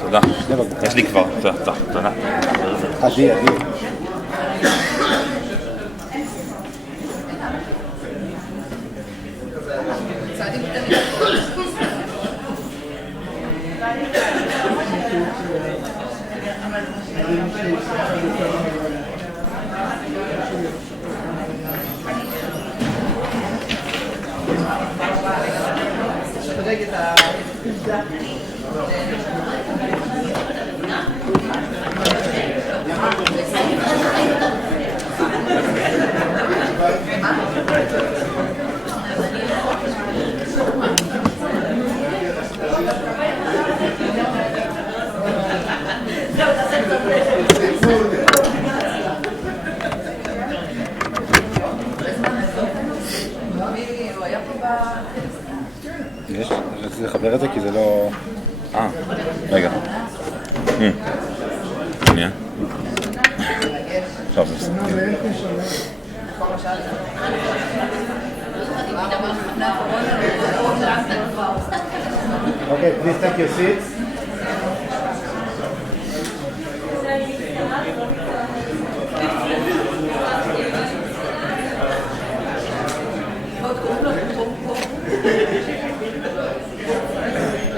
תודה. יש לי כבר. תודה. עדי. רציתי לחבר את זה כי זה לא... רגע. שנייה. עכשיו זה בסדר. Okay, please take your seats.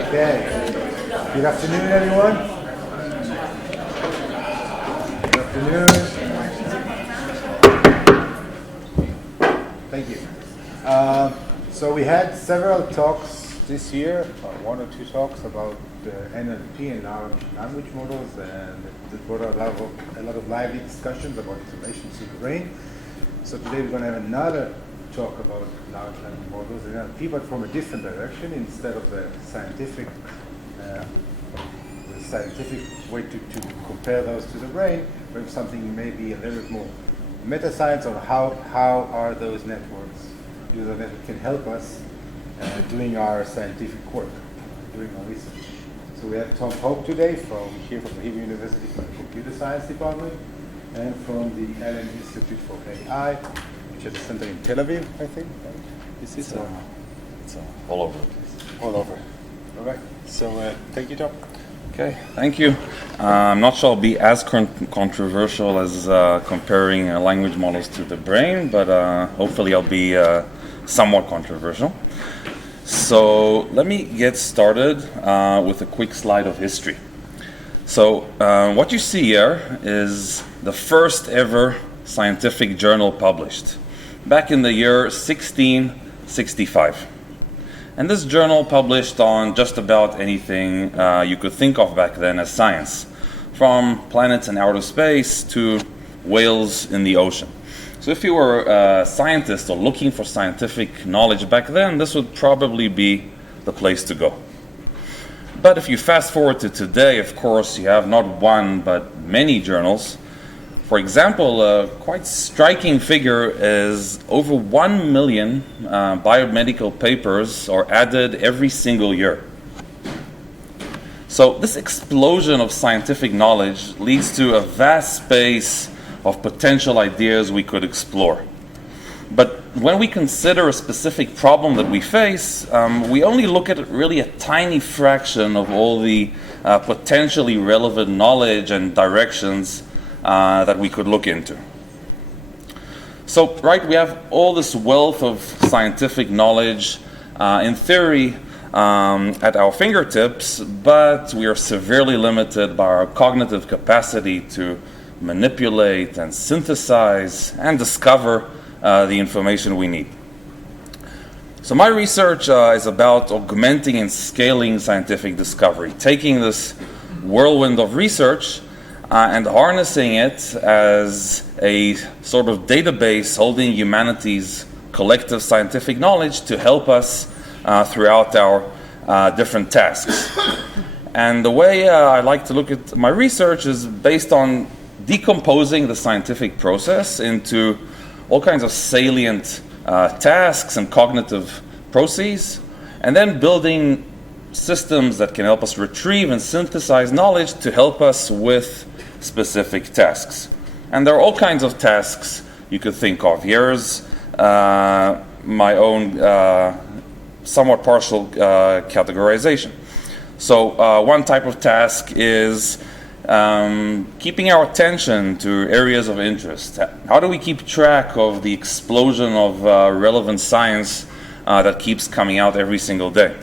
Okay. Good afternoon, everyone. Good afternoon. Thank you. So we had several talks this year, one or two talks about NLP and language models, and it brought a lot of lively discussions about information through the brain. So today we're going to have another talk about large language models and NLP, but from a different direction. Instead of the scientific way to compare those to the brain, we have something maybe a little bit more meta-science on how are those networks, user networks can help us doing our scientific work, doing our research. So we have Tom Hope today from the Hebrew University from the Computer Science Department, and from the Allen Institute for AI, which has a center in Tel Aviv, I think. This is it's all over. All over. All right. So thank you, Tom. Okay, thank you. I'm not sure I'll be as controversial as comparing language models to the brain, but hopefully I'll be somewhat controversial. So let me get started with a quick slide of history. So what you see here is the first ever scientific journal published back in the year 1665. And this journal published on just about anything you could think of back then as science, from planets in outer space to whales in the ocean. So if you were a scientist or looking for scientific knowledge back then, this would probably be the place to go. But if you fast forward to today, of course, you have not one but many journals. For example, a quite striking figure is over 1 million biomedical papers are added every single year. So this explosion of scientific knowledge leads to a vast space of potential ideas we could explore. But when we consider a specific problem that we face, we only look at really a tiny fraction of all the potentially relevant knowledge and directions that we could look into. So, right, we have all this wealth of scientific knowledge, in theory, at our fingertips, but we are severely limited by our cognitive capacity to manipulate and synthesize and discover the information we need. So my research is about augmenting and scaling scientific discovery, taking this whirlwind of research and harnessing it as a sort of database holding humanity's collective scientific knowledge to help us throughout our different tasks. And the way I like to look at my research is based on decomposing the scientific process into all kinds of salient tasks and cognitive processes, and then building systems that can help us retrieve and synthesize knowledge to help us with specific tasks. And there are all kinds of tasks you could think of. Here's my own somewhat partial categorization. So one type of task is keeping our attention to areas of interest. How do we keep track of the explosion of relevant science that keeps coming out every single day?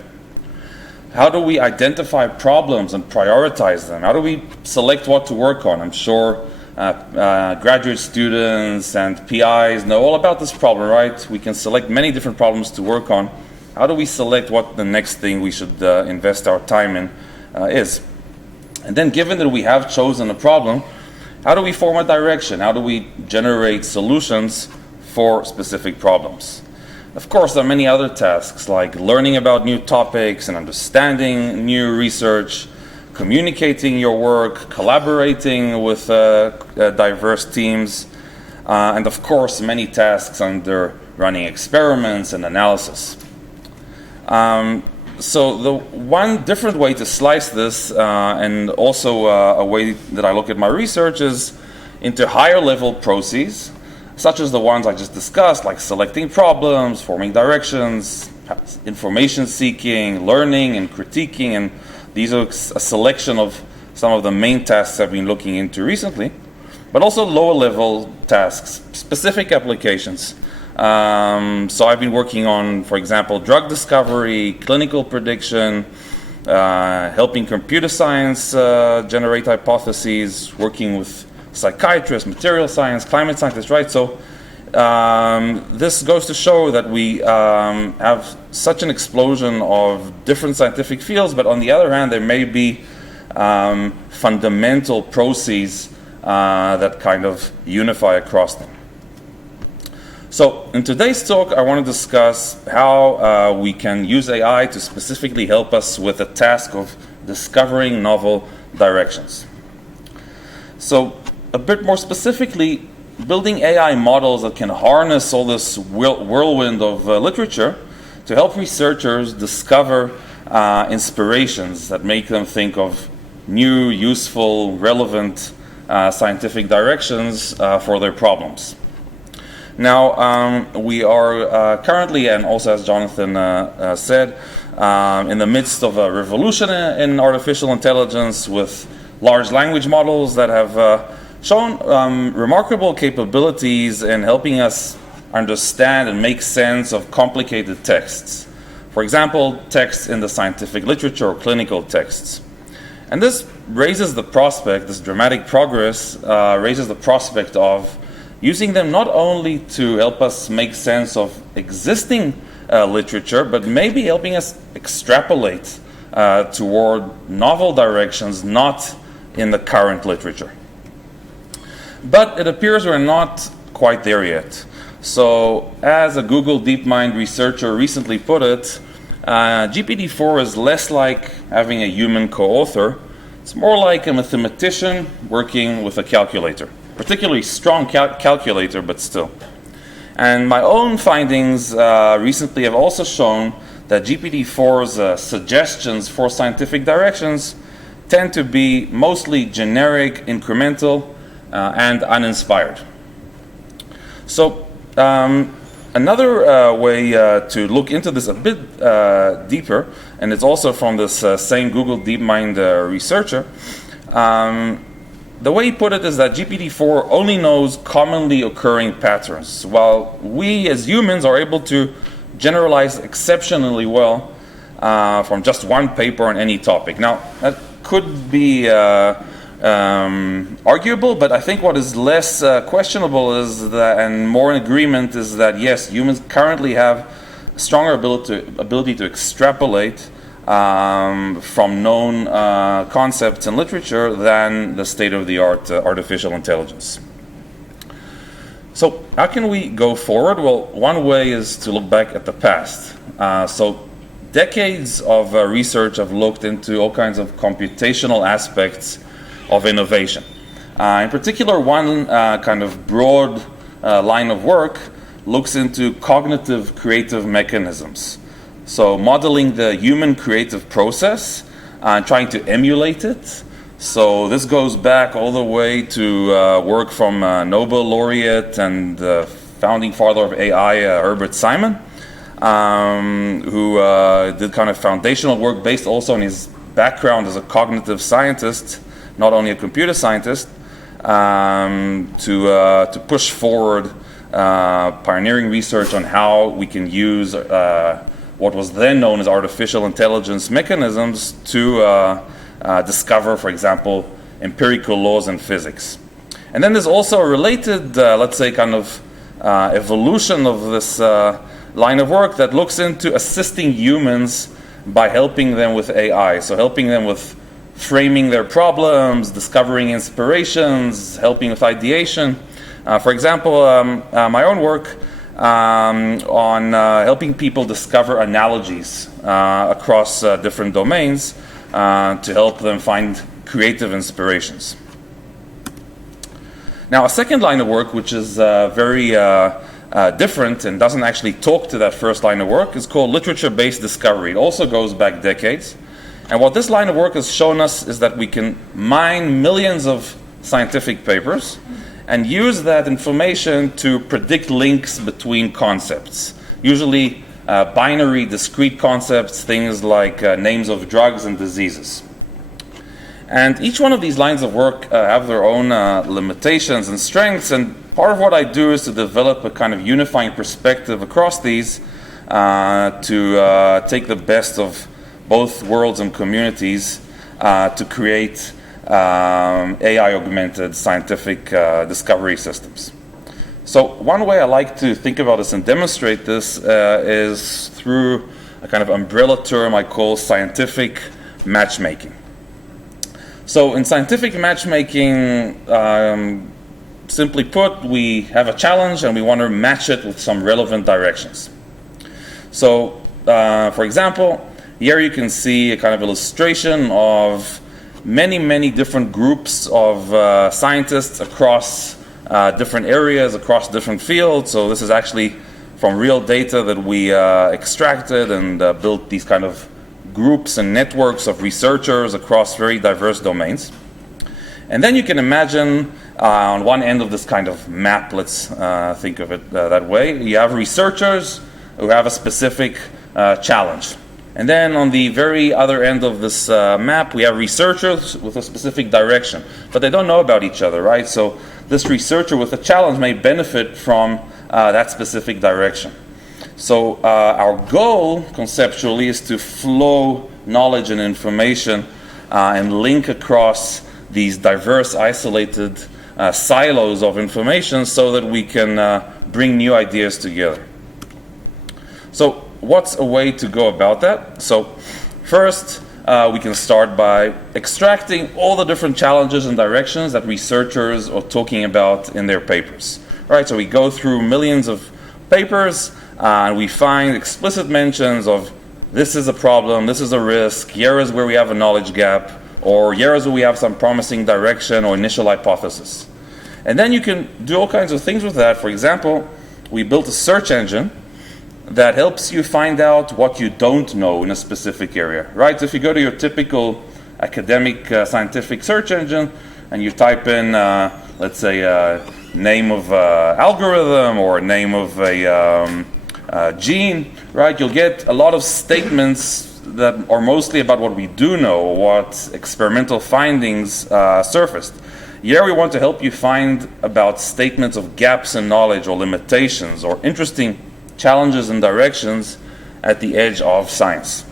How do we identify problems and prioritize them? How do we select what to work on? I'm sure graduate students and PIs know all about this problem, right? We can select many different problems to work on. How do we select what the next thing we should invest our time in is? And then, given that we have chosen a problem, how do we form a direction? How do we generate solutions for specific problems? Of course, there are many other tasks like learning about new topics and understanding new research, communicating your work, collaborating with diverse teams, and of course, many tasks under running experiments and analysis. So the one different way to slice this, and also a way that I look at my research, is into higher level processes, such as the ones I just discussed, like selecting problems, forming directions, information seeking, learning and critiquing, and these are a selection of some of the main tasks I've been looking into recently, but also lower level tasks, specific applications. So I've been working on, for example, drug discovery, clinical prediction, helping computer science generate hypotheses, working with psychiatrists, material science, climate scientists, right? So this goes to show that we have such an explosion of different scientific fields, but on the other hand, there may be fundamental processes that kind of unify across them. So in today's talk, I want to discuss how we can use AI to specifically help us with the task of discovering novel directions. So a bit more specifically, building AI models that can harness all this whirlwind of literature to help researchers discover inspirations that make them think of new, useful, relevant scientific directions for their problems. Now, we are currently, and also as Jonathan said, in the midst of a revolution in artificial intelligence with large language models that have shown remarkable capabilities in helping us understand and make sense of complicated texts. For example, texts in the scientific literature or clinical texts. And this raises the prospect, this dramatic progress raises the prospect of using them not only to help us make sense of existing literature, but maybe helping us extrapolate toward novel directions not in the current literature. But it appears we're not quite there yet. So, as a Google DeepMind researcher recently put it, GPT-4 is less like having a human co-author. It's more like a mathematician working with a calculator. Particularly strong calculator, but still. And my own findings recently have also shown that GPT-4's suggestions for scientific directions tend to be mostly generic, incremental, and uninspired. So another way to look into this a bit deeper, and it's also from this same Google DeepMind researcher, the way he put it is that GPT-4 only knows commonly occurring patterns, while we as humans are able to generalize exceptionally well from just one paper on any topic. Now, that could be arguable, but I think what is less questionable is that, and more in agreement, is that yes, humans currently have a stronger ability to extrapolate from known concepts in literature than the state-of-the-art artificial intelligence. So how can we go forward? Well, one way is to look back at the past. So decades of research have looked into all kinds of computational aspects of innovation. In particular, one kind of broad line of work looks into cognitive creative mechanisms. So modeling the human creative process and trying to emulate it. So this goes back all the way to work from Nobel laureate and founding father of AI, Herbert Simon, who did kind of foundational work based also on his background as a cognitive scientist, not only a computer scientist, to push forward pioneering research on how we can use what was then known as artificial intelligence mechanisms to discover, for example, empirical laws in physics. And then there's also a related, let's say, kind of evolution of this line of work that looks into assisting humans by helping them with AI. So helping them with framing their problems, discovering inspirations, helping with ideation. For example, my own work on helping people discover analogies across different domains to help them find creative inspirations. Now, a second line of work, which is very different and doesn't actually talk to that first line of work, is called literature-based discovery. It also goes back decades. And what this line of work has shown us is that we can mine millions of scientific papers and use that information to predict links between concepts. Usually binary, discrete concepts, things like names of drugs and diseases. And each one of these lines of work have their own limitations and strengths, and part of what I do is to develop a kind of unifying perspective across these to take the best of both worlds and communities to create AI-augmented scientific discovery systems. So one way I like to think about this and demonstrate this is through a kind of umbrella term I call scientific matchmaking. So in scientific matchmaking, simply put, we have a challenge and we want to match it with some relevant directions. So, for example, here you can see a kind of illustration of many different groups of scientists across different areas, across different fields. So this is actually from real data that we extracted and built these kind of groups and networks of researchers across very diverse domains. And then you can imagine on one end of this kind of map, let's think of it that way, you have researchers who have a specific challenge. And then on the very other end of this map, we have researchers with a specific direction. But they don't know about each other, right? So this researcher with a challenge may benefit from that specific direction. So our goal, conceptually, is to flow knowledge and information and link across these diverse, isolated silos of information so that we can bring new ideas together. So what's a way to go about that? So first, we can start by extracting all the different challenges and directions that researchers are talking about in their papers. Right? So we go through millions of papers and we find explicit mentions of this is a problem, this is a risk, here is where we have a knowledge gap, or here is where we have some promising direction or initial hypothesis. And then you can do all kinds of things with that. For example, we built a search engine that helps you find out what you don't know in a specific area, right? So if you go to your typical academic scientific search engine and you type in, let's say, name of algorithm or name of a gene, right? You'll get a lot of statements that are mostly about what we do know, what experimental findings surfaced. Here we want to help you find about statements of gaps in knowledge or limitations or interesting challenges and directions at the edge of science.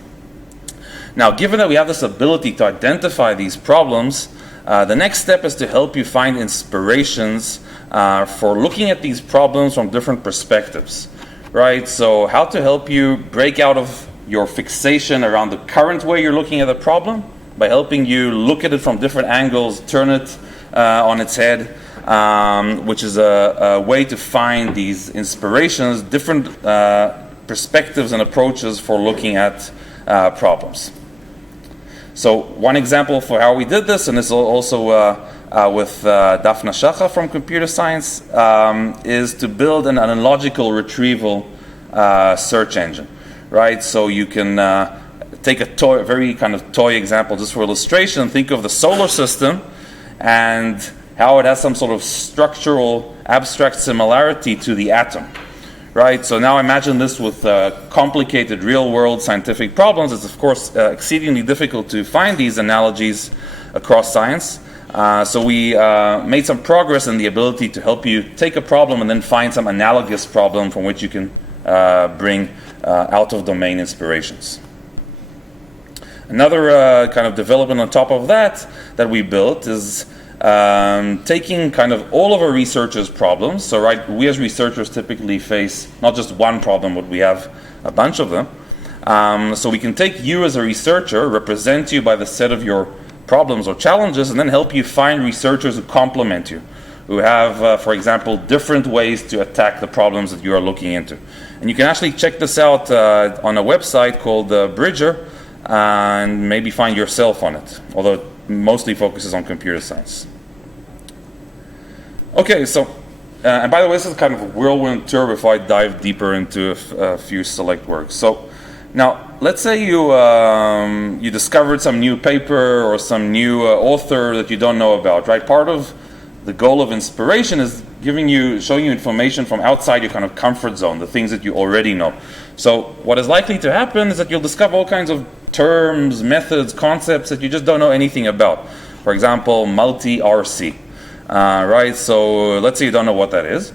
Now, given that we have this ability to identify these problems, the next step is to help you find inspirations for looking at these problems from different perspectives, right? So how to help you break out of your fixation around the current way you're looking at a problem by helping you look at it from different angles, turn it on its head, which is a way to find these inspirations, different perspectives and approaches for looking at problems. So one example for how we did this, and this is also with Daphna Shacha from computer science, is to build an analogical retrieval search engine, right? So you can take a very kind of toy example just for illustration. Think of the solar system and how it has some sort of structural abstract similarity to the atom. Right, so now imagine this with complicated real-world scientific problems. It's of course exceedingly difficult to find these analogies across science. So we made some progress in the ability to help you take a problem and then find some analogous problem from which you can bring out-of-domain inspirations. Another kind of development on top of that we built is taking kind of all of our researchers' problems. So, right, we as researchers typically face not just one problem, but we have a bunch of them. So we can take you as a researcher, represent you by the set of your problems or challenges, and then help you find researchers who complement you, who have, for example, different ways to attack the problems that you are looking into. And you can actually check this out on a website called Bridger, and maybe find yourself on it, although it mostly focuses on computer science. Okay, so, and by the way, this is kind of a whirlwind tour before I dive deeper into a few select works. So, now, let's say you you discovered some new paper or some new author that you don't know about, right? Part of the goal of inspiration is showing you information from outside your kind of comfort zone, the things that you already know. So what is likely to happen is that you'll discover all kinds of terms, methods, concepts that you just don't know anything about. For example, multi-RC, right? So let's say you don't know what that is.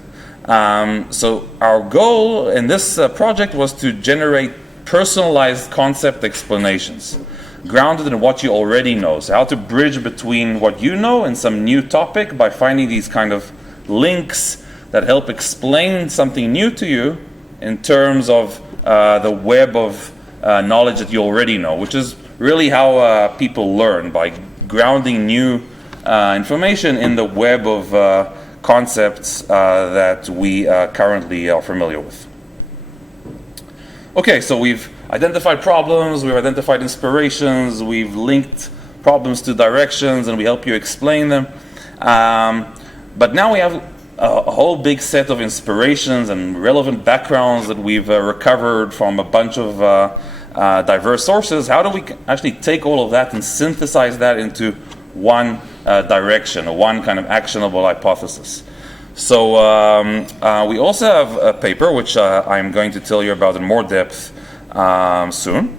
So our goal in this project was to generate personalized concept explanations, grounded in what you already know. So how to bridge between what you know and some new topic by finding these kind of links that help explain something new to you in terms of the web of knowledge that you already know, which is really how people learn, by grounding new information in the web of concepts that we currently are familiar with. Okay, so we've identified problems, we've identified inspirations, we've linked problems to directions, and we help you explain them. But now we have a whole big set of inspirations and relevant backgrounds that we've recovered from a bunch of diverse sources. How do we actually take all of that and synthesize that into one direction, or one kind of actionable hypothesis? So we also have a paper, which I'm going to tell you about in more depth soon,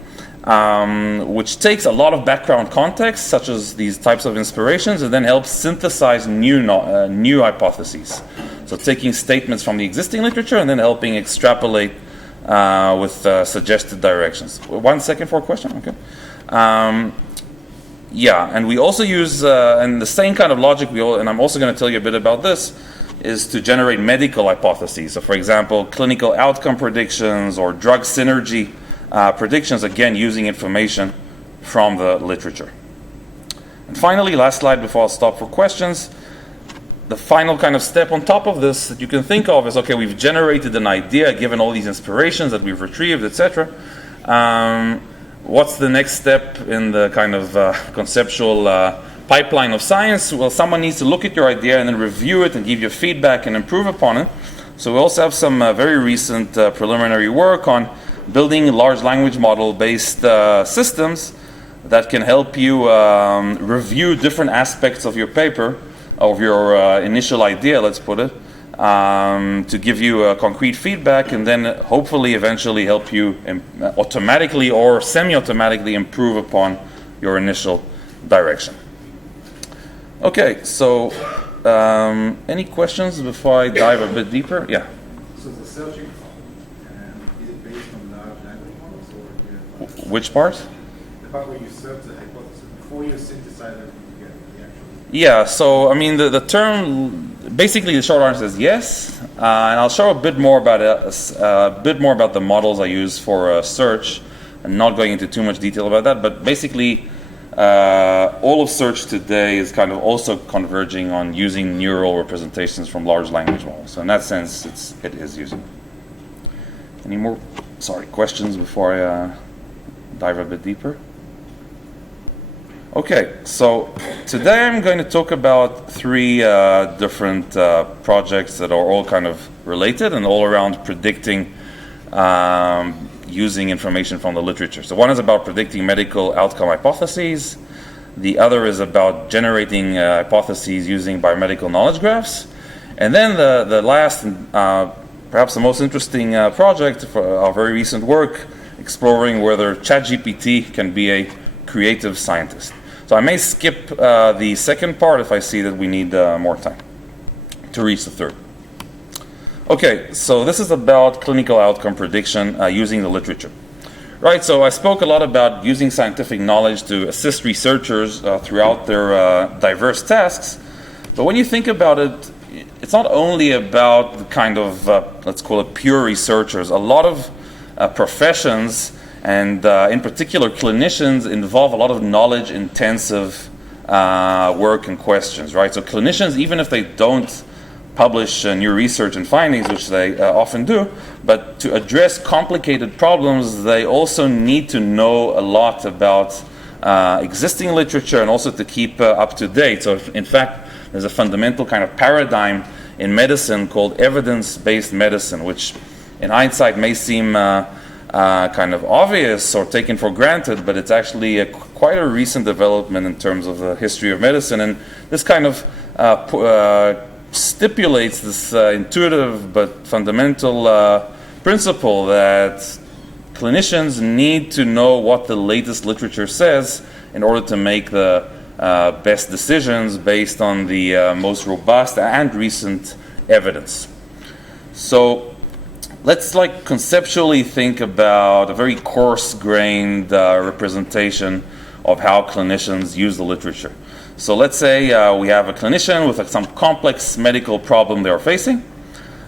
which takes a lot of background context, such as these types of inspirations, and then helps synthesize new hypotheses. So taking statements from the existing literature and then helping extrapolate with suggested directions. 1 second for a question, okay. Yeah, and we also use, and the same kind of logic, and I'm also going to tell you a bit about this, is to generate medical hypotheses. So for example, clinical outcome predictions or drug synergy predictions, again, using information from the literature. And finally, last slide before I'll stop for questions, the final kind of step on top of this that you can think of is, okay, we've generated an idea, given all these inspirations that we've retrieved, etc. What's the next step in the kind of conceptual pipeline of science? Well, someone needs to look at your idea and then review it and give you feedback and improve upon it. So we also have some very recent preliminary work on building large language model based systems that can help you review different aspects of your paper, of your initial idea, let's put it, to give you concrete feedback, and then hopefully eventually help you automatically or semi-automatically improve upon your initial direction. Okay, so any questions before I dive a bit deeper? Yeah. So the searching part, is it based on large language models, or which part? the part where you search the hypothesis before you synthesize everything together? The actual. Yeah. So I mean, the term, basically, the short answer is yes, and I'll show a bit more about it, a bit more about the models I use for search, and not going into too much detail about that. But basically, all of search today is kind of also converging on using neural representations from large language models. So in that sense, it is using. Any more questions before I dive a bit deeper? Okay, so today I'm going to talk about three different projects that are all kind of related and all around predicting using information from the literature. So one is about predicting medical outcome hypotheses. The other is about generating hypotheses using biomedical knowledge graphs. And then the last, perhaps the most interesting project for our very recent work, exploring whether ChatGPT can be a creative scientist. So I may skip the second part if I see that we need more time to reach the third. Okay, so this is about clinical outcome prediction using the literature. Right, so I spoke a lot about using scientific knowledge to assist researchers throughout their diverse tasks. But when you think about it, it's not only about the kind of, let's call it pure researchers. A lot of professions, and in particular clinicians, involve a lot of knowledge-intensive work and questions, right? So clinicians, even if they don't publish new research and findings, which they often do, but to address complicated problems, they also need to know a lot about existing literature and also to keep up to date. So in fact, there's a fundamental kind of paradigm in medicine called evidence-based medicine, which in hindsight may seem kind of obvious or taken for granted, but it's actually quite a recent development in terms of the history of medicine. And this kind of stipulates this intuitive but fundamental principle that clinicians need to know what the latest literature says in order to make the best decisions based on the most robust and recent evidence. So let's conceptually think about a very coarse-grained representation of how clinicians use the literature. So let's say we have a clinician with some complex medical problem they are facing.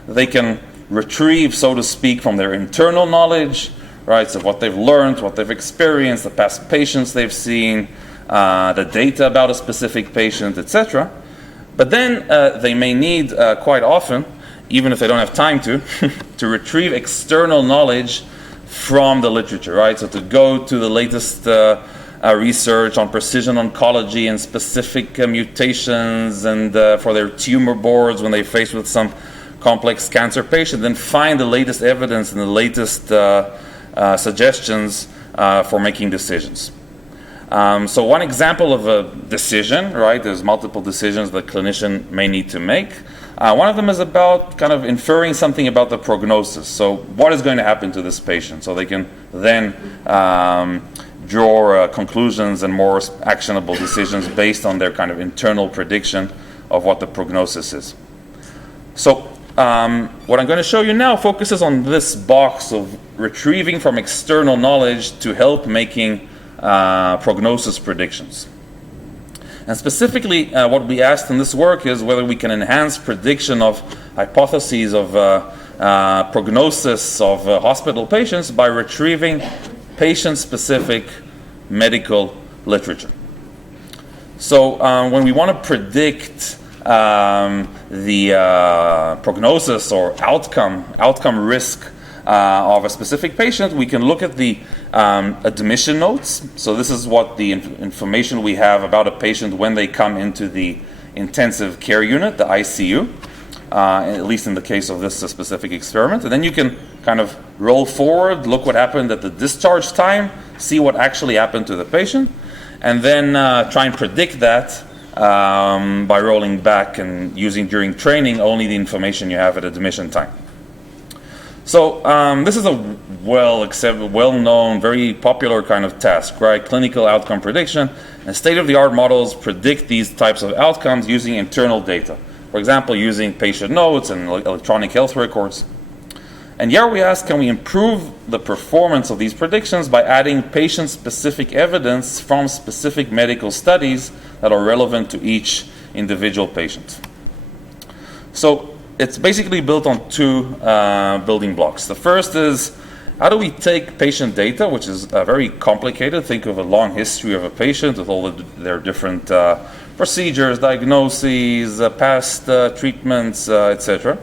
They can retrieve, so to speak, from their internal knowledge, right? So what they've learned, what they've experienced, the past patients they've seen, the data about a specific patient, etc. But then they may need quite often, even if they don't have time to retrieve external knowledge from the literature, right? So to go to the latest research on precision oncology and specific mutations and for their tumor boards when they're faced with some complex cancer patient, then find the latest evidence and the latest suggestions for making decisions. So one example of a decision, right, there's multiple decisions the clinician may need to make. One of them is about kind of inferring something about the prognosis. So what is going to happen to this patient? So they can then draw conclusions and more actionable decisions based on their kind of internal prediction of what the prognosis is. So what I'm going to show you now focuses on this box of retrieving from external knowledge to help making prognosis predictions. And specifically, what we asked in this work is whether we can enhance prediction of hypotheses of prognosis of hospital patients by retrieving patient-specific medical literature. So when we want to predict the prognosis or outcome risk of a specific patient, we can look at the admission notes. So this is what the information we have about a patient when they come into the intensive care unit, the ICU, at least in the case of this specific experiment. And then you can kind of roll forward, look what happened at the discharge time, see what actually happened to the patient, and then try and predict that by rolling back and using during training only the information you have at admission time. So this is a well-known, very popular kind of task, right? Clinical outcome prediction. And state-of-the-art models predict these types of outcomes using internal data. For example, using patient notes and electronic health records. And here we ask, can we improve the performance of these predictions by adding patient-specific evidence from specific medical studies that are relevant to each individual patient? So it's basically built on two building blocks. The first is how do we take patient data, which is very complicated? Think of a long history of a patient with all their different procedures, diagnoses, past treatments, etc.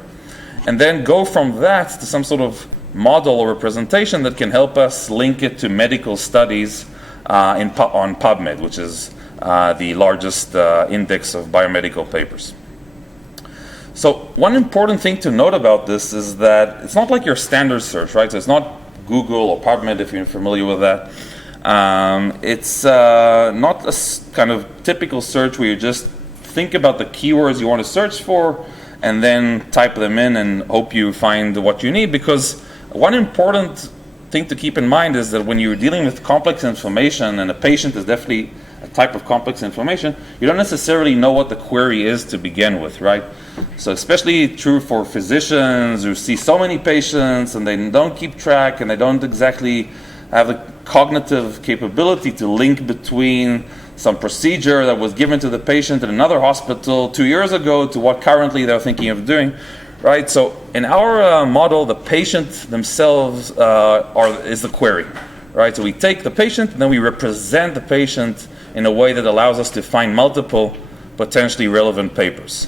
And then go from that to some sort of model or representation that can help us link it to medical studies on PubMed, which is the largest index of biomedical papers. So one important thing to note about this is that it's not like your standard search, right? So it's not Google or PubMed, if you're familiar with that. It's not a kind of typical search where you just think about the keywords you want to search for and then type them in and hope you find what you need, because one important thing to keep in mind is that when you're dealing with complex information, and a patient is definitely a type of complex information, you don't necessarily know what the query is to begin with, right? So especially true for physicians who see so many patients and they don't keep track and they don't exactly have the cognitive capability to link between some procedure that was given to the patient in another hospital 2 years ago to what currently they're thinking of doing, right? So in our model, the patient themselves is the query, right? So we take the patient and then we represent the patient in a way that allows us to find multiple potentially relevant papers.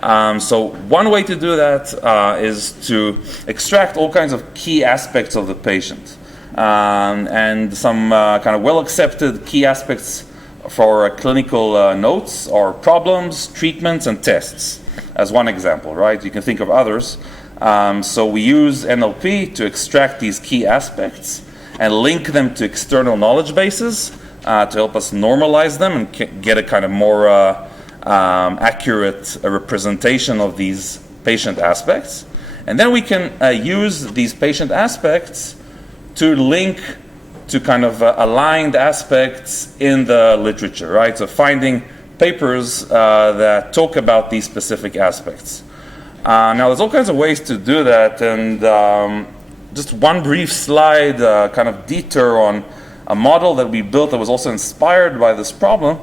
So one way to do that is to extract all kinds of key aspects of the patient and some kind of well-accepted key aspects for clinical notes or problems, treatments, and tests as one example, right? You can think of others. So we use NLP to extract these key aspects and link them to external knowledge bases to help us normalize them and get a kind of more accurate representation of these patient aspects. And then we can use these patient aspects to link to kind of aligned aspects in the literature, right? So finding papers that talk about these specific aspects. Now, there's all kinds of ways to do that, and just one brief slide, kind of detour on a model that we built that was also inspired by this problem,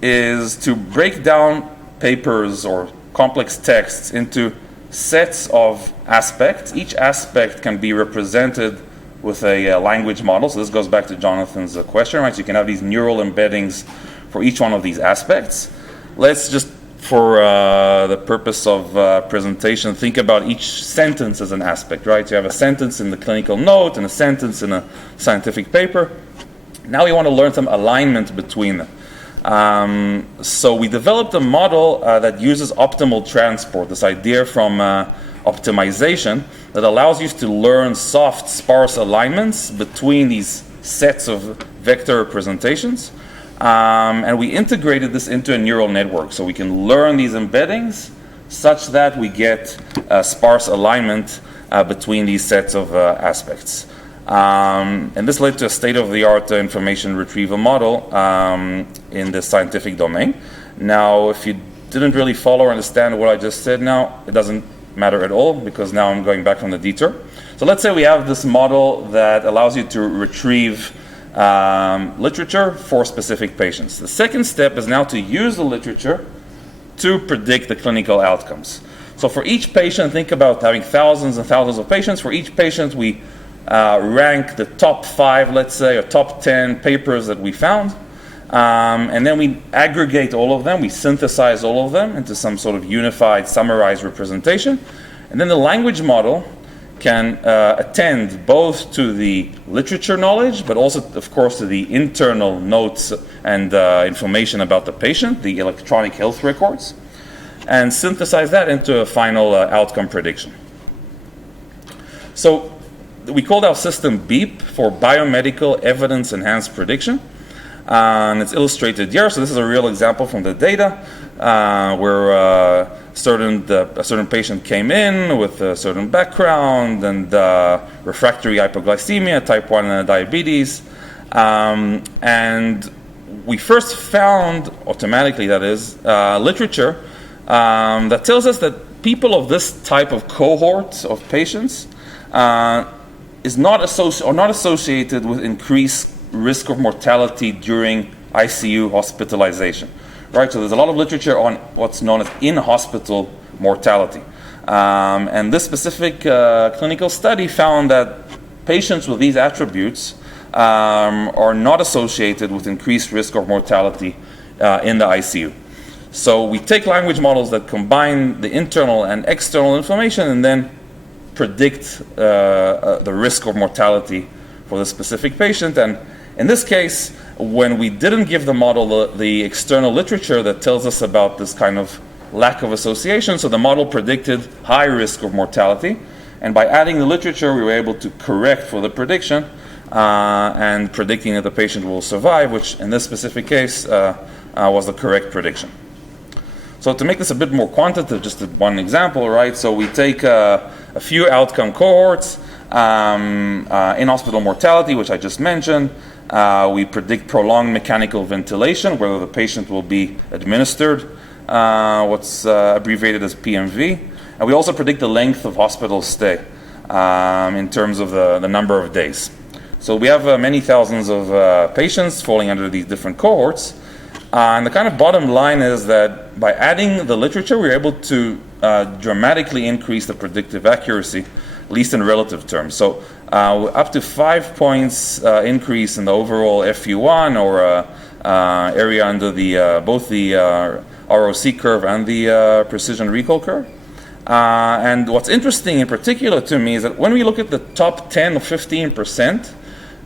is to break down papers or complex texts into sets of aspects. Each aspect can be represented with a language model. So this goes back to Jonathan's question, right? So you can have these neural embeddings for each one of these aspects. Let's just, for the purpose of presentation, think about each sentence as an aspect, right? So you have a sentence in the clinical note and a sentence in a scientific paper. Now we want to learn some alignment between them. So we developed a model that uses optimal transport, this idea from optimization that allows you to learn soft, sparse alignments between these sets of vector representations. And we integrated this into a neural network, so we can learn these embeddings such that we get sparse alignment between these sets of aspects. And this led to a state-of-the-art information retrieval model in the scientific domain. Now, if you didn't really follow or understand what I just said now, it doesn't matter at all, because now I'm going back from the detour. So let's say we have this model that allows you to retrieve literature for specific patients. The second step is now to use the literature to predict the clinical outcomes. So for each patient, think about having thousands and thousands of patients. For each patient, we rank the top 5, let's say, or top 10 papers that we found. And then we aggregate all of them, we synthesize all of them into some sort of unified, summarized representation. And then the language model can attend both to the literature knowledge, but also, of course, to the internal notes and information about the patient, the electronic health records, and synthesize that into a final outcome prediction. So we called our system BEEP for Biomedical Evidence Enhanced Prediction. And it's illustrated here. So this is a real example from the data where a certain patient came in with a certain background and refractory hypoglycemia, type 1 diabetes. And we first found, automatically that is, literature that tells us that people of this type of cohort of patients is not associated with increased risk of mortality during ICU hospitalization, right? So there's a lot of literature on what's known as in-hospital mortality. And this specific clinical study found that patients with these attributes are not associated with increased risk of mortality in the ICU. So we take language models that combine the internal and external information and then predict the risk of mortality for the specific patient. And in this case, when we didn't give the model the external literature that tells us about this kind of lack of association, so the model predicted high risk of mortality. And by adding the literature, we were able to correct for the prediction and predicting that the patient will survive, which in this specific case was the correct prediction. So to make this a bit more quantitative, just one example, right? So we take a few outcome cohorts, in-hospital mortality, which I just mentioned. We predict prolonged mechanical ventilation, whether the patient will be administered what's abbreviated as PMV. And we also predict the length of hospital stay in terms of the number of days. So we have many thousands of patients falling under these different cohorts. And the kind of bottom line is that by adding the literature, we're able to dramatically increase the predictive accuracy, at least in relative terms. So up to 5 points increase in the overall FU1 or area under both the ROC curve and the precision recall curve. And what's interesting in particular to me is that when we look at the top 10 or 15%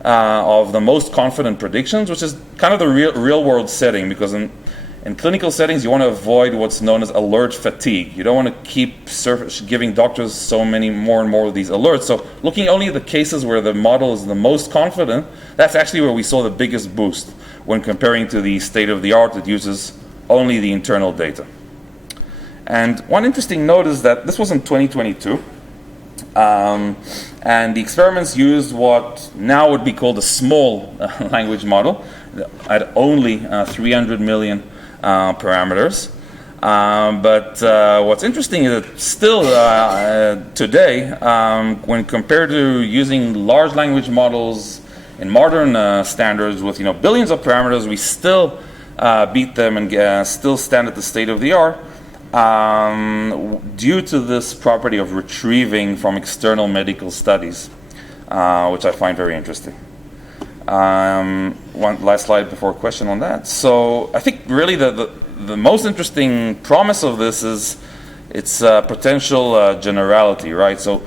of the most confident predictions, which is kind of the real world setting, because in clinical settings you want to avoid what's known as alert fatigue. You don't want to keep giving doctors so many more and more of these alerts. So looking only at the cases where the model is the most confident, that's actually where we saw the biggest boost when comparing to the state-of-the-art that uses only the internal data. And one interesting note is that this was in 2022. And the experiments used what now would be called a small language model at only 300 million parameters. But what's interesting is that still today, when compared to using large language models in modern standards with billions of parameters, we still beat them and still stand at the state of the art. Due to this property of retrieving from external medical studies, which I find very interesting. One last slide before a question on that. So I think really the most interesting promise of this is its potential generality, right? So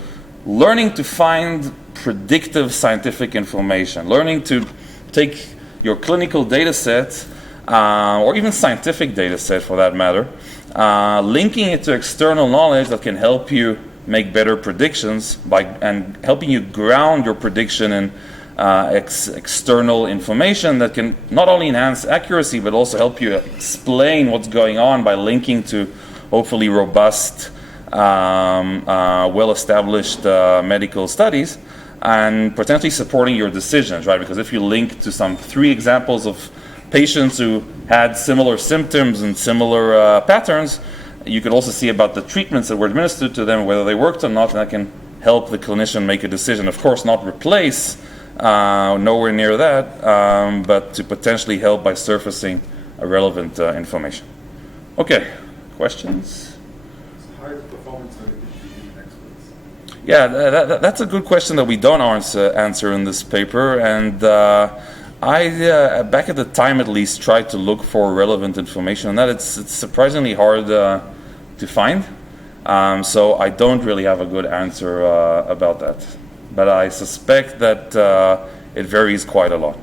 learning to find predictive scientific information, learning to take your clinical data set, or even scientific data set for that matter, linking it to external knowledge that can help you make better predictions and helping you ground your prediction in external information that can not only enhance accuracy but also help you explain what's going on by linking to hopefully robust, well-established medical studies and potentially supporting your decisions, right? Because if you link to some 3 examples of patients who had similar symptoms and similar patterns, you could also see about the treatments that were administered to them, whether they worked or not, and that can help the clinician make a decision. Of course, not replace, nowhere near that, but to potentially help by surfacing relevant information. Okay, questions? How is performance related to experts? Yeah, that's a good question that we don't answer in this paper, and I, back at the time at least, tried to look for relevant information on that. It's surprisingly hard to find, so I don't really have a good answer about that. But I suspect that it varies quite a lot.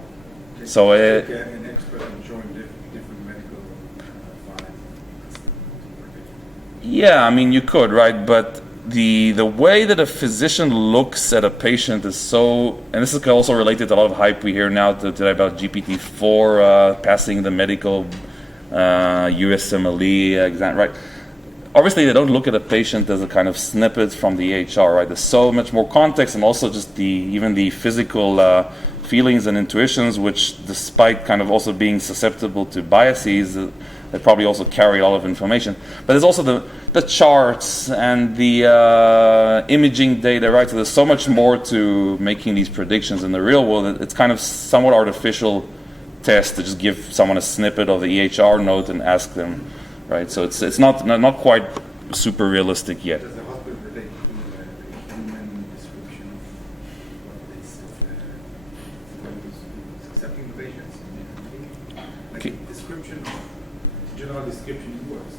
Okay. So an expert and join different medical files. yeah, I mean you could, right? But the way that a physician looks at a patient is so, and this is also related to a lot of hype we hear now today about GPT-4 passing the medical USMLE exam, right? Obviously, they don't look at a patient as a kind of snippet from the EHR, right? There's so much more context, and also just even the physical feelings and intuitions, which, despite kind of also being susceptible to biases, they probably also carry a lot of information. But there's also the charts and the imaging data, right? So there's so much more to making these predictions in the real world. It's kind of somewhat artificial test to just give someone a snippet of the EHR note and ask them, right? So it's not quite super realistic yet. Does the hospital general description in words,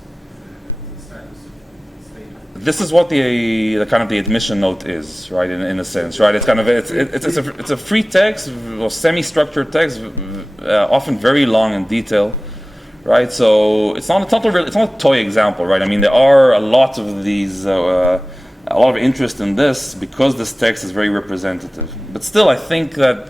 the status statement. This is what the kind of the admission note is, right? In a sense, right? It's kind of it's a free text or semi-structured text, often very long and detailed, right? So it's not a toy example, right? I mean, there are a lot of these. A lot of interest in this because this text is very representative. But still, I think that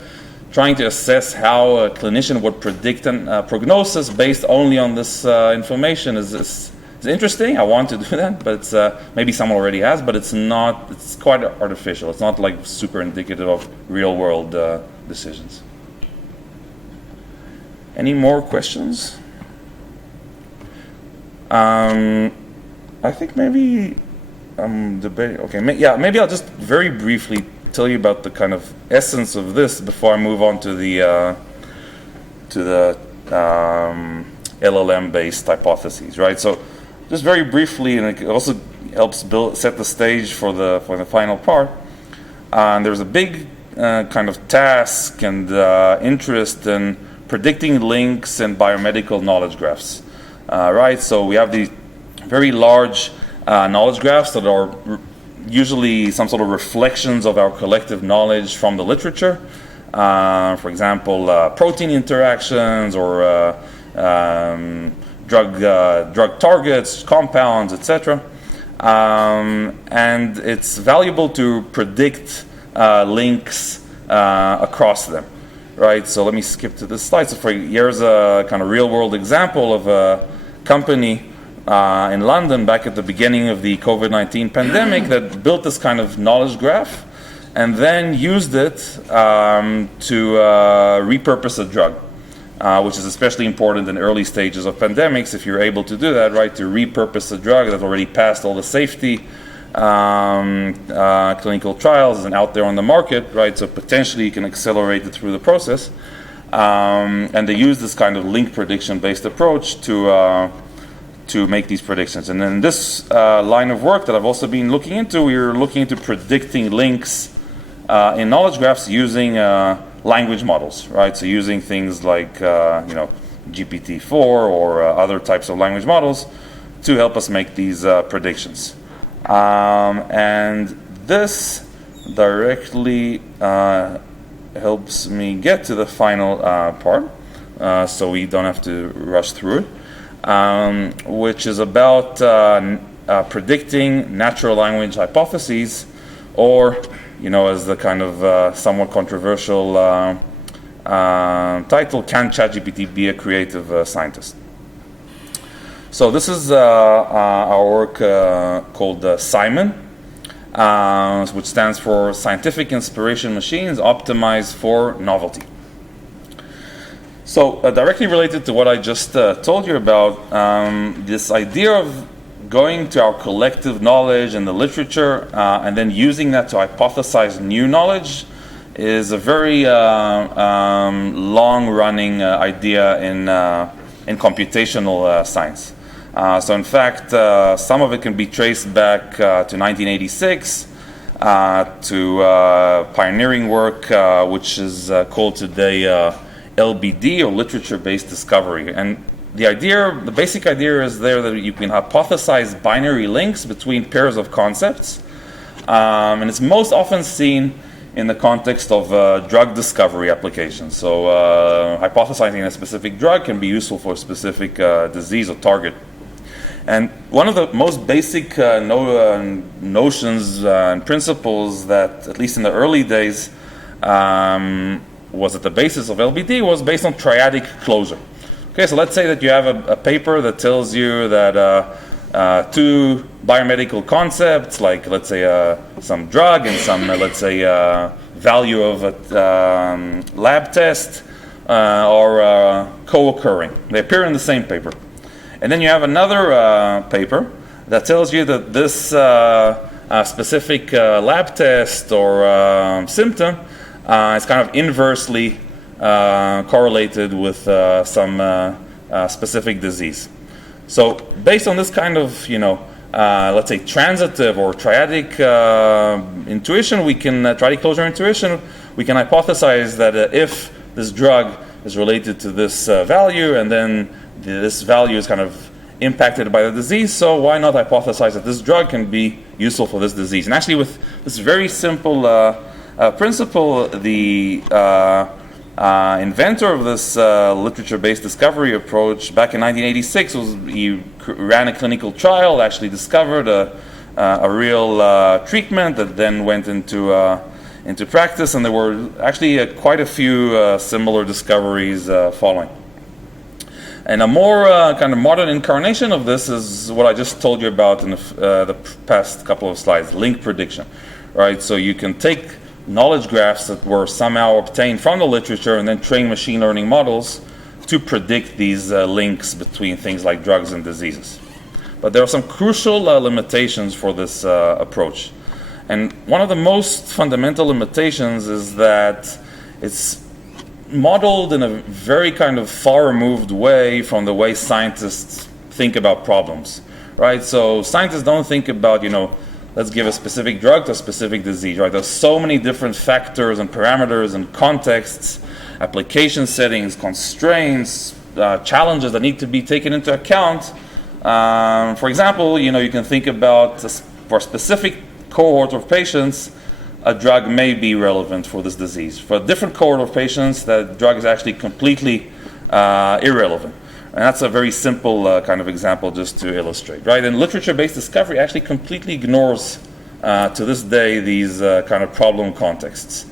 trying to assess how a clinician would predict a prognosis based only on this information is interesting. I want to do that, but it's, maybe someone already has, but it's not. It's quite artificial. It's not like super indicative of real-world decisions. Any more questions? I think maybe debating. Okay, maybe I'll just very briefly tell you about the kind of essence of this before I move on to the LLM-based hypotheses, right? So, just very briefly, and it also helps set the stage for the final part. There's a big kind of task and interest in predicting links and biomedical knowledge graphs, right? So we have these very large knowledge graphs that are usually some sort of reflections of our collective knowledge from the literature. For example, protein interactions or drug targets, compounds, etc. And it's valuable to predict links across them, right? So let me skip to this slide. So here's a kind of real-world example of a company in London back at the beginning of the COVID-19 pandemic that built this kind of knowledge graph and then used it to repurpose a drug, which is especially important in early stages of pandemics. If you're able to do that, right, to repurpose a drug that already passed all the safety clinical trials and out there on the market, right, so potentially you can accelerate it through the process. And they use this kind of link prediction-based approach to make these predictions. And then this line of work that I've also been looking into, we're looking into predicting links in knowledge graphs using language models, right? So using things like GPT-4 or other types of language models to help us make these predictions. And this directly helps me get to the final part, so we don't have to rush through it. Which is about predicting natural language hypotheses, or, as the kind of somewhat controversial title, Can ChatGPT be a creative scientist? So this is our work called SIMON, which stands for Scientific Inspiration Machines Optimized for Novelty. So directly related to what I just told you about, this idea of going to our collective knowledge and the literature and then using that to hypothesize new knowledge is a very long-running idea in computational science. So in fact, some of it can be traced back to 1986, to pioneering work which is called today LBD, or literature-based discovery. And the basic idea is there that you can hypothesize binary links between pairs of concepts, and it's most often seen in the context of drug discovery applications. So hypothesizing a specific drug can be useful for a specific disease or target. And one of the most basic notions and principles that, at least in the early days, was at the basis of LBD was based on triadic closure. Okay, so let's say that you have a paper that tells you that two biomedical concepts, like let's say some drug and some let's say value of a lab test, are co-occurring. They appear in the same paper. And then you have another paper that tells you that this specific lab test or symptom is kind of inversely correlated with some specific disease. So based on this kind of, let's say transitive or triadic intuition, triadic closure intuition, we can hypothesize that if this drug is related to this value, and then this value is kind of impacted by the disease, so why not hypothesize that this drug can be useful for this disease? And actually, with this very simple principle, the inventor of this literature-based discovery approach back in 1986 he ran a clinical trial, actually discovered a real treatment that then went into practice, and there were actually quite a few similar discoveries following. And a more kind of modern incarnation of this is what I just told you about in the past couple of slides, link prediction, right? So you can take knowledge graphs that were somehow obtained from the literature and then train machine learning models to predict these links between things like drugs and diseases. But there are some crucial limitations for this approach. And one of the most fundamental limitations is that it's modeled in a very kind of far-removed way from the way scientists think about problems, right? So scientists don't think about, let's give a specific drug to a specific disease, right? There's so many different factors and parameters and contexts, application settings, constraints, challenges that need to be taken into account. For example, you can think about for a specific cohort of patients, a drug may be relevant for this disease. For a different cohort of patients, that drug is actually completely irrelevant. And that's a very simple kind of example just to illustrate, right? And literature-based discovery actually completely ignores, to this day, these kind of problem contexts.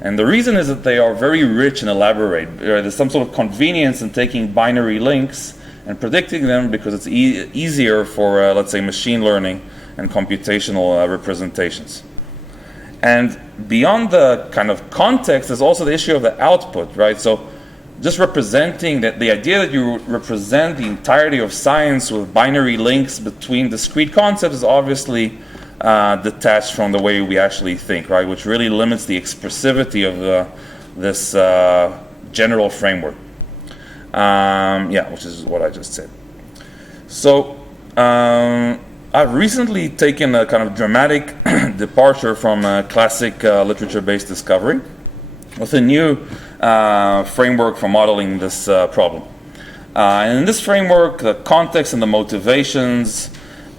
And the reason is that they are very rich and elaborate. There's some sort of convenience in taking binary links and predicting them because it's easier for, let's say, machine learning and computational representations. And beyond the kind of context, there's also the issue of the output, right? So just representing that, the idea that you represent the entirety of science with binary links between discrete concepts is obviously detached from the way we actually think, right? Which really limits the expressivity of this general framework. Which is what I just said. So I've recently taken a kind of dramatic departure from classic literature-based discovery with a new framework for modeling this problem. And in this framework, the context and the motivations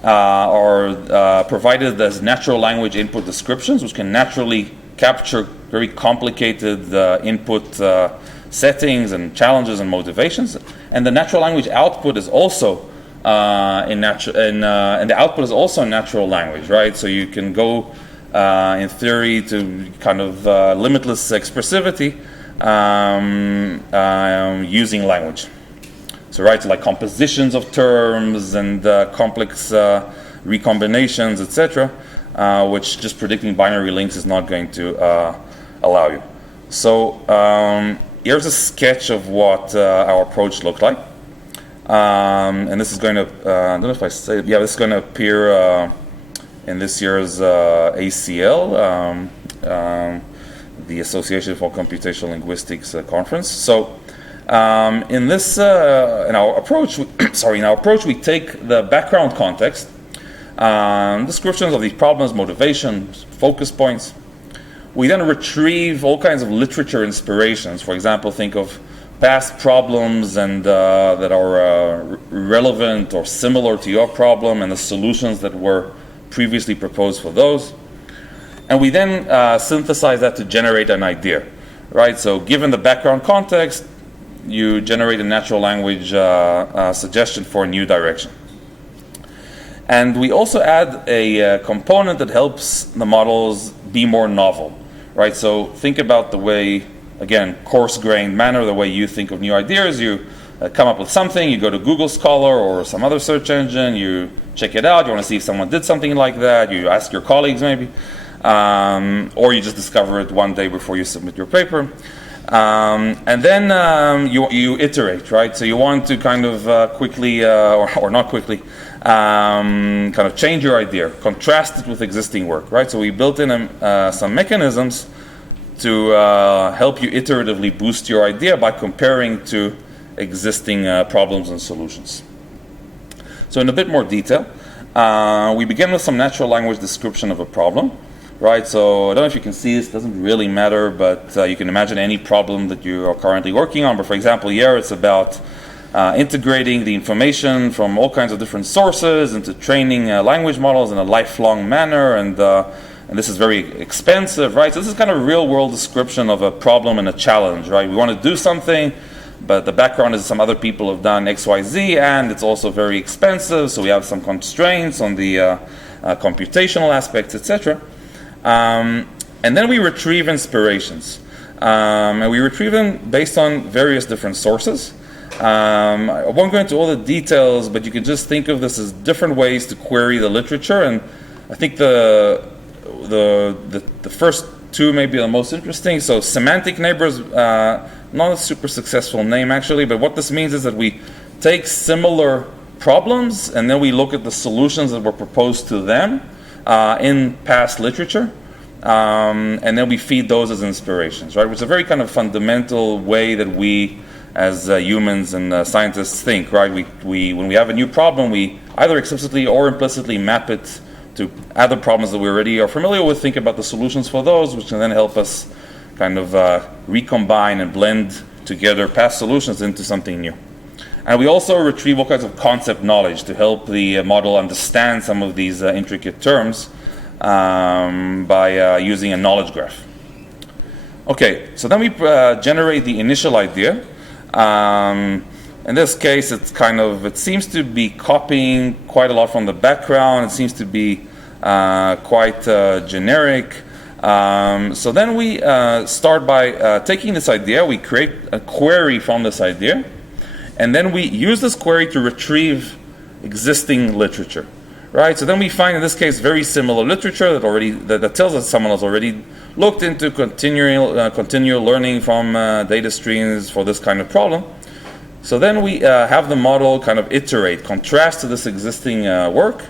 are provided as natural language input descriptions, which can naturally capture very complicated input settings and challenges and motivations. And the natural language output is also and the output is also natural language, right? So you can go, in theory, to kind of limitless expressivity using language. So, right, so like compositions of terms and complex recombinations, etc., which just predicting binary links is not going to allow you. So here's a sketch of what our approach looked like. And this is going to, I don't know if I say, this is going to appear in this year's ACL, the Association for Computational Linguistics conference. So in our approach, we take the background context, descriptions of these problems, motivations, focus points. We then retrieve all kinds of literature inspirations. For example, think of past problems and that are relevant or similar to your problem and the solutions that were previously proposed for those. And we then synthesize that to generate an idea, right? So given the background context, you generate a natural language suggestion for a new direction. And we also add a component that helps the models be more novel, right? So think about the way, again, coarse-grained manner, the way you think of new ideas. You come up with something, you go to Google Scholar or some other search engine, you check it out, you want to see if someone did something like that, you ask your colleagues maybe, or you just discover it one day before you submit your paper. And then you iterate, right? So you want to kind of quickly, or not quickly, kind of change your idea, contrast it with existing work, right? So we built in some mechanisms to help you iteratively boost your idea by comparing to existing problems and solutions. So in a bit more detail, we begin with some natural language description of a problem, right? So I don't know if you can see this, it doesn't really matter, but you can imagine any problem that you are currently working on. But for example, here it's about integrating the information from all kinds of different sources into training language models in a lifelong manner, and this is very expensive, right? So this is kind of a real-world description of a problem and a challenge, right? We want to do something, but the background is some other people have done X, Y, Z, and it's also very expensive, so we have some constraints on the computational aspects, etc. And then we retrieve inspirations. And we retrieve them based on various different sources. I won't go into all the details, but you can just think of this as different ways to query the literature. And I think the first two may be the most interesting. So semantic neighbors, not a super successful name actually, but what this means is that we take similar problems and then we look at the solutions that were proposed to them in past literature. And then we feed those as inspirations, right? Which is a very kind of fundamental way that we, as humans and scientists, think, right? We when we have a new problem, we either explicitly or implicitly map it to other problems that we already are familiar with, think about the solutions for those, which can then help us kind of recombine and blend together past solutions into something new. And we also retrieve all kinds of concept knowledge to help the model understand some of these intricate terms by using a knowledge graph. Okay, so then we generate the initial idea. In this case, it seems to be copying quite a lot from the background. It seems to be quite generic. So then we start by taking this idea. We create a query from this idea, and then we use this query to retrieve existing literature. Right, so then we find in this case very similar literature that tells us someone has already looked into continual learning from data streams for this kind of problem. So then we have the model kind of iterate, contrast to this existing work,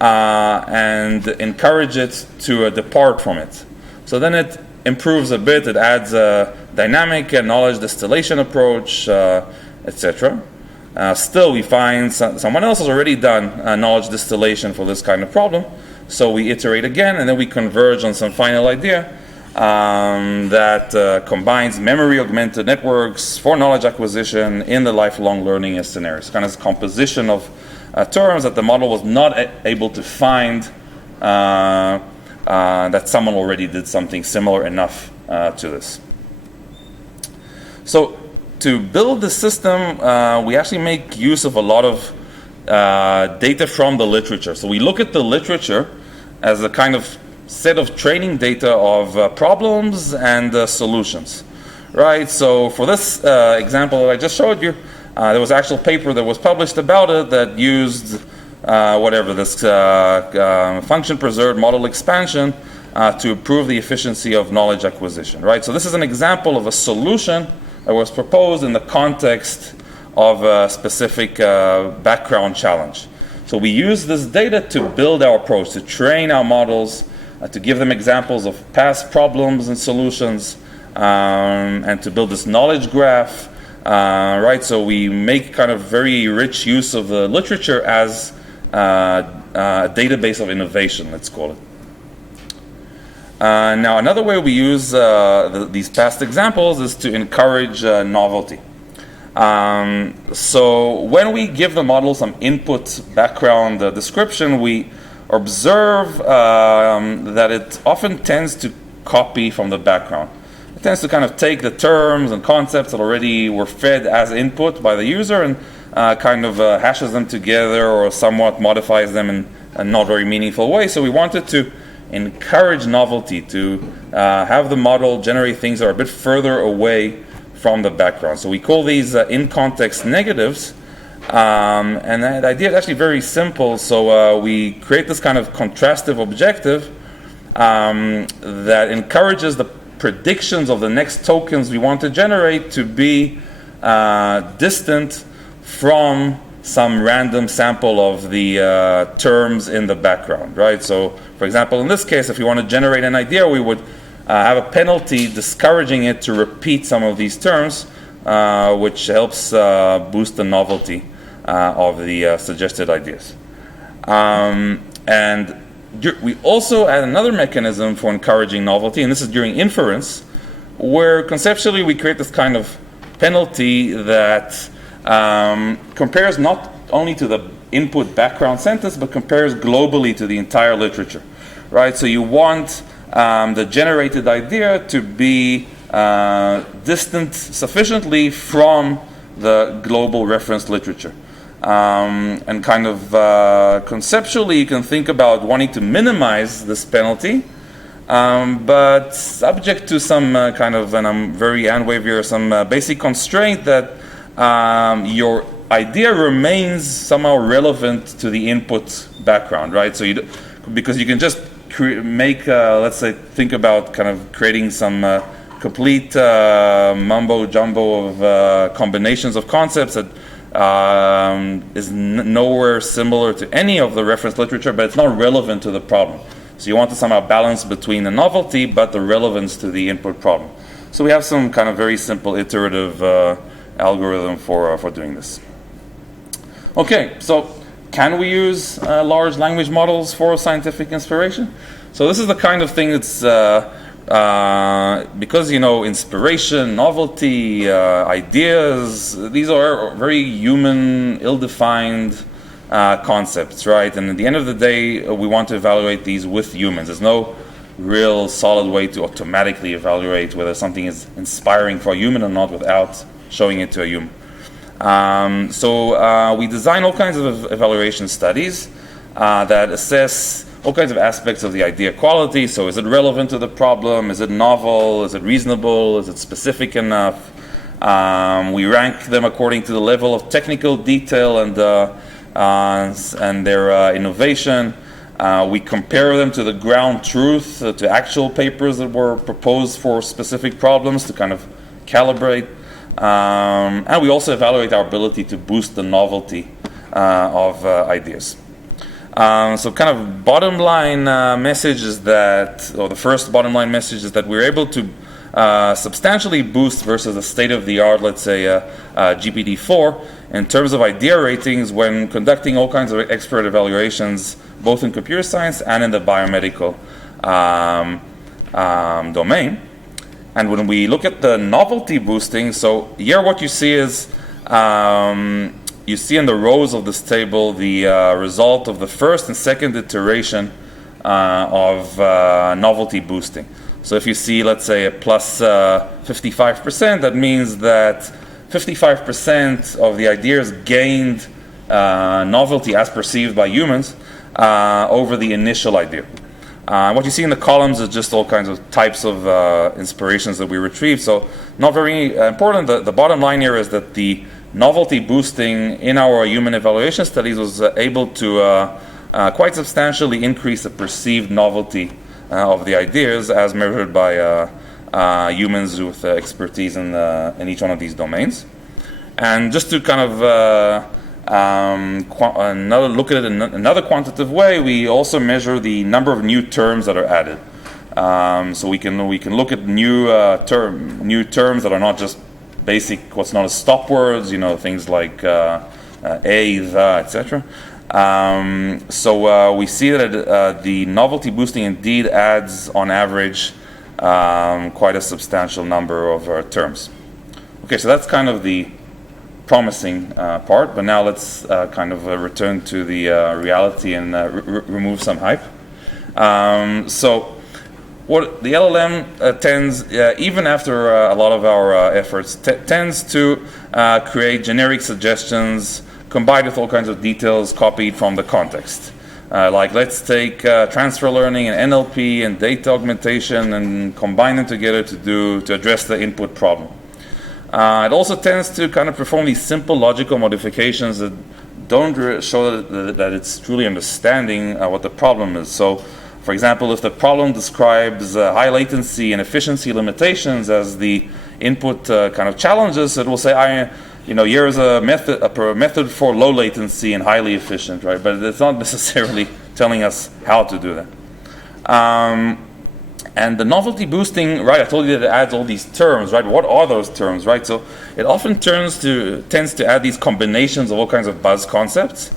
and encourage it to depart from it. So then it improves a bit. It adds a dynamic knowledge distillation approach, etc. Still, we find someone else has already done knowledge distillation for this kind of problem. So we iterate again, and then we converge on some final idea that combines memory-augmented networks for knowledge acquisition in the lifelong learning scenario. It's kind of this composition of terms that the model was not able to find that someone already did something similar enough to this. So to build the system, we actually make use of a lot of data from the literature. So we look at the literature as a kind of set of training data of problems and solutions, right? So for this example that I just showed you, there was an actual paper that was published about it that used this function-preserved model expansion to improve the efficiency of knowledge acquisition, right? So this is an example of a solution that was proposed in the context of a specific background challenge. So we use this data to build our approach, to train our models, to give them examples of past problems and solutions, and to build this knowledge graph, right? So we make kind of very rich use of the literature as a database of innovation, let's call it. Now, another way we use these past examples is to encourage novelty. So when we give the model some input background description, we observe that it often tends to copy from the background. It tends to kind of take the terms and concepts that already were fed as input by the user and kind of hashes them together or somewhat modifies them in a not very meaningful way. So we wanted to encourage novelty, to have the model generate things that are a bit further away from the background. So we call these in-context negatives, and the idea is actually very simple. So we create this kind of contrastive objective that encourages the predictions of the next tokens we want to generate to be distant from some random sample of the terms in the background, right? So, for example, in this case, if we want to generate an idea, we would have a penalty discouraging it to repeat some of these terms, which helps boost the novelty of the suggested ideas. And we also add another mechanism for encouraging novelty, and this is during inference, where conceptually we create this kind of penalty that compares not only to the input background sentence, but compares globally to the entire literature, right? So you want the generated idea to be distant sufficiently from the global reference literature. And kind of conceptually, you can think about wanting to minimize this penalty, but subject to some kind of, and I'm very hand wavy here, some basic constraint that your idea remains somehow relevant to the input background, right? So because you can just make, let's say, think about kind of creating some complete mumbo jumbo of combinations of concepts that is nowhere similar to any of the reference literature, but it's not relevant to the problem. So you want to somehow balance between the novelty but the relevance to the input problem. So we have some kind of very simple iterative algorithm for doing this. Okay, so can we use large language models for scientific inspiration? So this is the kind of thing that's because, you know, inspiration, novelty, ideas, these are very human, ill-defined concepts, right? And at the end of the day, we want to evaluate these with humans. There's no real solid way to automatically evaluate whether something is inspiring for a human or not without showing it to a human. So we design all kinds of evaluation studies that assess all kinds of aspects of the idea quality. So is it relevant to the problem? Is it novel? Is it reasonable? Is it specific enough? We rank them according to the level of technical detail and their innovation. We compare them to the ground truth, to actual papers that were proposed for specific problems to kind of calibrate. And we also evaluate our ability to boost the novelty of ideas. So kind of bottom line message is that, or the first bottom line message is that we're able to substantially boost versus the state-of-the-art, let's say, GPT-4 in terms of idea ratings when conducting all kinds of expert evaluations, both in computer science and in the biomedical domain. And when we look at the novelty boosting, so here what you see is, you see in the rows of this table the result of the first and second iteration of novelty boosting. So if you see, let's say, a plus 55%, that means that 55% of the ideas gained novelty as perceived by humans over the initial idea. What you see in the columns is just all kinds of types of inspirations that we retrieved. So not very important. The bottom line here is that the novelty boosting in our human evaluation studies was able to quite substantially increase the perceived novelty of the ideas as measured by humans with expertise in each one of these domains. And just to kind of look at it in another quantitative way, we also measure the number of new terms that are added. So we can look at new terms that are not just basic, what's known as stop words, you know, things like a, the, etc. So we see that the novelty boosting indeed adds, on average, quite a substantial number of terms. Okay, so that's kind of the promising part, but now let's kind of return to the reality and remove some hype. So what the LLM tends, even after a lot of our efforts, tends to create generic suggestions combined with all kinds of details copied from the context. Like let's take transfer learning and NLP and data augmentation and combine them together to address the input problem. It also tends to kind of perform these simple logical modifications that don't show that it's truly understanding what the problem is. So, for example, if the problem describes high latency and efficiency limitations as the input kind of challenges, it will say, here's a method for low latency and highly efficient, right? But it's not necessarily telling us how to do that. And the novelty boosting, right, I told you that it adds all these terms, right? What are those terms, right? So it often tends to add these combinations of all kinds of buzz concepts.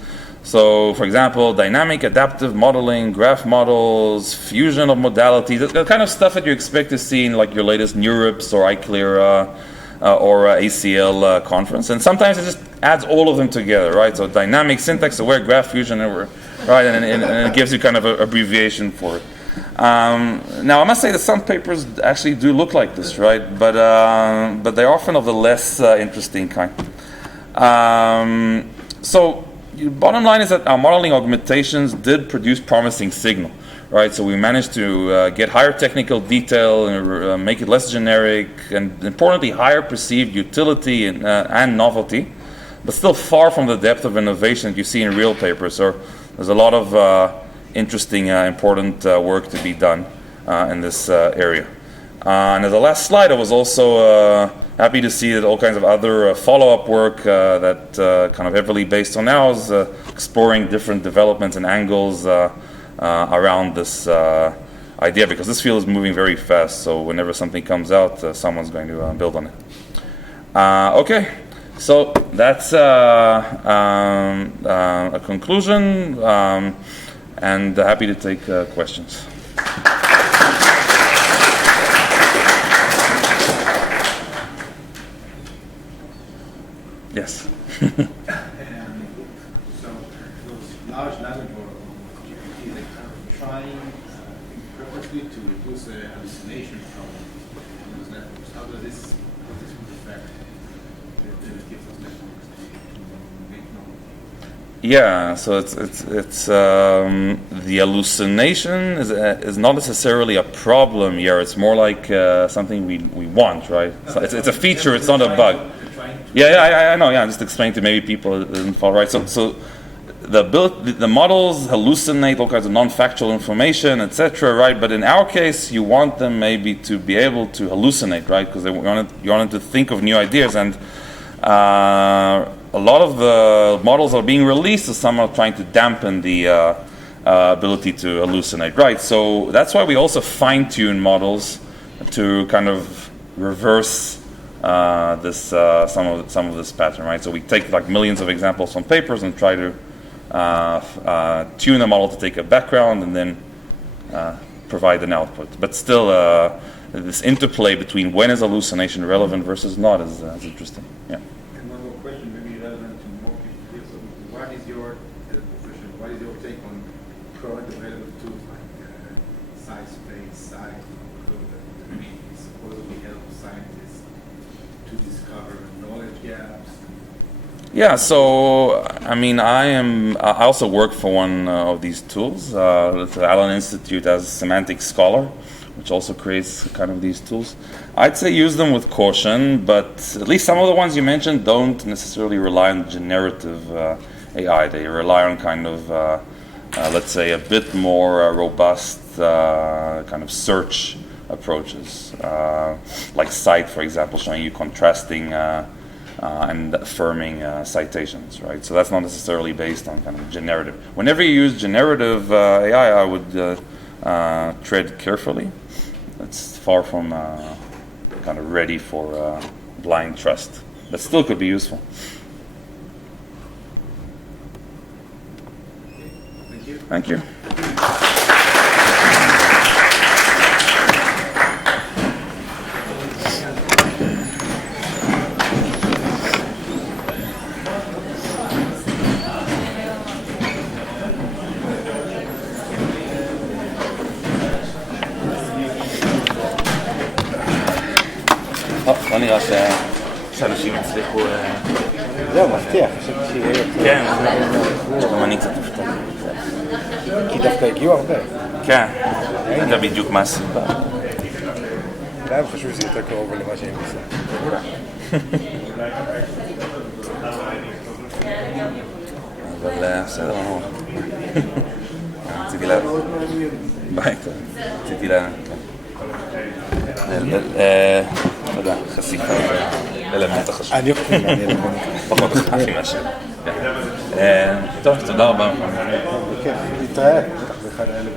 So, for example, dynamic adaptive modeling, graph models, fusion of modalities, the kind of stuff that you expect to see in like your latest NeurIPS or iClear or ACL conference, and sometimes it just adds all of them together, right? So dynamic, syntax aware, graph fusion, right, and it gives you kind of an abbreviation for it. Now I must say that some papers actually do look like this, right? But they're often of the less interesting kind. So bottom line is that our modeling augmentations did produce promising signal, right? So we managed to get higher technical detail and make it less generic, and importantly, higher perceived utility and novelty, but still far from the depth of innovation that you see in real papers. So there's a lot of interesting, important work to be done in this area. And as the last slide, I was also happy to see that all kinds of other follow-up work that kind of heavily based on ours, exploring different developments and angles around this idea, because this field is moving very fast, so whenever something comes out, someone's going to build on it. Okay, so that's a conclusion, and happy to take questions. Yes. So those large language models, GPT, they kind of trying purposely to reduce the hallucination from those networks. How does this affect the ability of those networks to make knowledge? Yeah, so it's the hallucination is not necessarily a problem here. It's more like something we want, right? So it's a feature. It's not a bug. Yeah, I know. Yeah, I'm just explaining to maybe people it doesn't fall right. So the models hallucinate all kinds of non-factual information, etc. Right? But in our case, you want them maybe to be able to hallucinate, right? Because you want them to think of new ideas, and a lot of the models are being released, so some are trying to dampen the ability to hallucinate, right? So that's why we also fine-tune models to kind of reverse some of this pattern, right? So we take like millions of examples from papers and try to tune the model to take a background and then provide an output. But still, this interplay between when is hallucination relevant versus not is interesting. Yeah. And one more question, maybe relevant to more people here. So what is your take on current available tools like SciSpace, Sci, that supposedly help scientists to discover knowledge gaps? Yeah, so I mean, I also work for one of these tools, the Allen Institute as Semantic Scholar, which also creates kind of these tools. I'd say use them with caution, but at least some of the ones you mentioned don't necessarily rely on generative AI. They rely on kind of, let's say, a bit more robust kind of search approaches, like Cite, for example, showing you contrasting and affirming citations, right? So that's not necessarily based on kind of generative. Whenever you use generative AI, I would tread carefully. It's far from kind of ready for blind trust, but still could be useful. Thank you. לא נראה שאנשים הצליחו... זהו, מבטיח, חשבתי שיהיה יותר. כן, גם אני קצת מפתח. כי דווקא הגיעו הרבה. כן, אני יודע בדיוק מה הסיבה. אולי הם חשבו שזה יותר קרוב למה שהם עושים. אבל בסדר, לא. רציתי לה... ביי, טוב. רציתי לה... לא יודע, חשיפה אלמנט החשוב. אני חושב, אני אלמנט. פחות הכי מהשאלה. טוב, תודה רבה. כן, נתראה. בטח באחד האלה.